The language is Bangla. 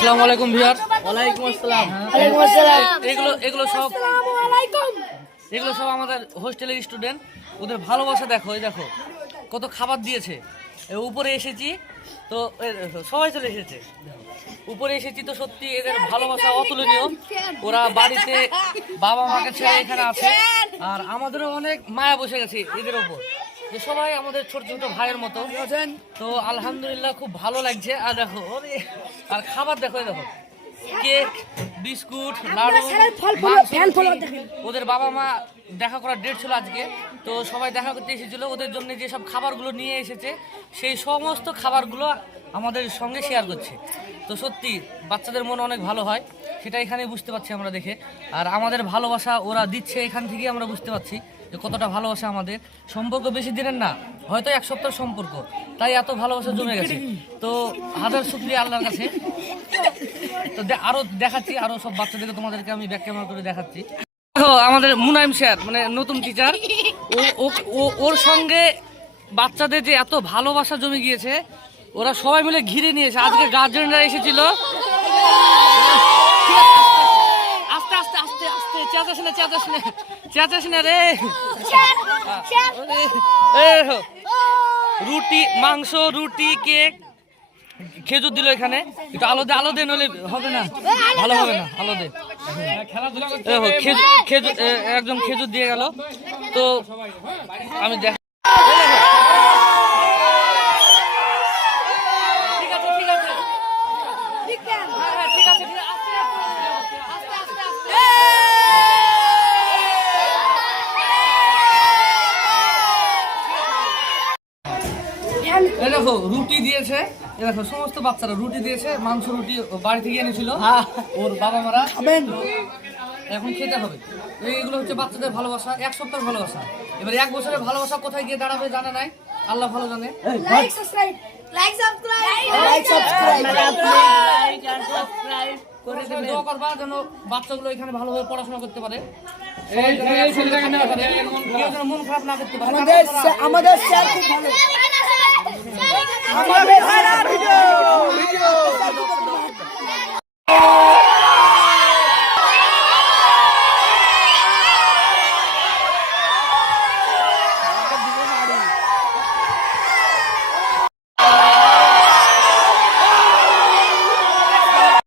আসসালামু আলাইকুম ভিউয়ার। ওয়ালাইকুম আসসালাম। ওয়ালাইকুম আসসালাম। এগুলো সব আমাদের হোস্টেলের স্টুডেন্ট। ওদের ভালোবাসা দেখো, এই দেখো কত খাবার দিয়েছে। উপরে এসেছি তো সবাই চলে এসেছে, উপরে এসেছি তো সত্যি এদের ভালোবাসা অতুলনীয়। ওরা বাড়িতে বাবা মাকে ছেড়ে এখানে আছে, আর আমাদেরও অনেক মায়া বসে গেছে এদের ওপর, যে সবাই আমাদের ছোট ছোট ভাইয়ের মতো। তো আলহামদুলিল্লাহ খুব ভালো লাগছে। আর দেখো আর খাবার দেখো, দেখো কেক, বিস্কুট, লাড়ু, ওদের বাবা মা দেখা করার ডেট ছিল আজকে, তো সবাই দেখা করতে এসেছিল। ওদের জন্য যেসব খাবারগুলো নিয়ে এসেছে সেই সমস্ত খাবারগুলো আমাদের সঙ্গে শেয়ার করছে। তো সত্যি বাচ্চাদের মন অনেক ভালো হয়, সেটা এখানে বুঝতে পারছি আমরা দেখে। আর আমাদের ভালোবাসা ওরা দিচ্ছে, এখান থেকেই আমরা বুঝতে পারছি যে কতটা ভালোবাসা। আমাদের সম্পর্ক বেশি দিনের না, হয়তো এক সপ্তাহ সম্পর্ক, তাই এত ভালোবাসা জমে গেছে। তো হাজার শুকরিয়া আল্লাহর কাছে। তো আরো দেখাচ্ছি, আরো সব বাচ্চাদেরকে তোমাদেরকে আমি ব্যাক ক্যামেরা করে দেখাচ্ছি। দেখো আমাদের মুনাইম স্যার, মানে নতুন টিচার, ওর সঙ্গে বাচ্চাদের যে এত ভালোবাসা জমে গিয়েছে, ওরা সবাই মিলে ঘিরে নিয়েছে। আজকে গার্জেনরা এসেছিল। আস্তে আস্তে আস্তে আস্তে, চেঁচাস না রে। রুটি, মাংস, রুটি, কেক, খেজুর দিল এখানে। একটু আলো দে, নইলে হবে না, ভালো হবে না। আলো দে, একজন খেজুর দিয়ে গেল। তো আমি দেখ, দেখো রুটি দিয়েছে, দেখো সমস্ত বাচ্চারা রুটি দিয়েছে, মাংস, রুটি বাড়ি থেকে এনেছিল ওর বাবা মারা। এখন খেতে হবে। এইগুলো হচ্ছে বাচ্চাদের ভালোবাসা, এক সপ্তাহের ভালোবাসা। এবার এক বছরের ভালোবাসা কোথায় গিয়ে দাঁড়াবে জানা নাই, আল্লাহ ভালো জানে। দোয়া করবা যেন বাচ্চাগুলো এখানে ভালোভাবে পড়াশোনা করতে পারে, মন খারাপ না করতে পারে। আমাদের স্যার খুব ভালো।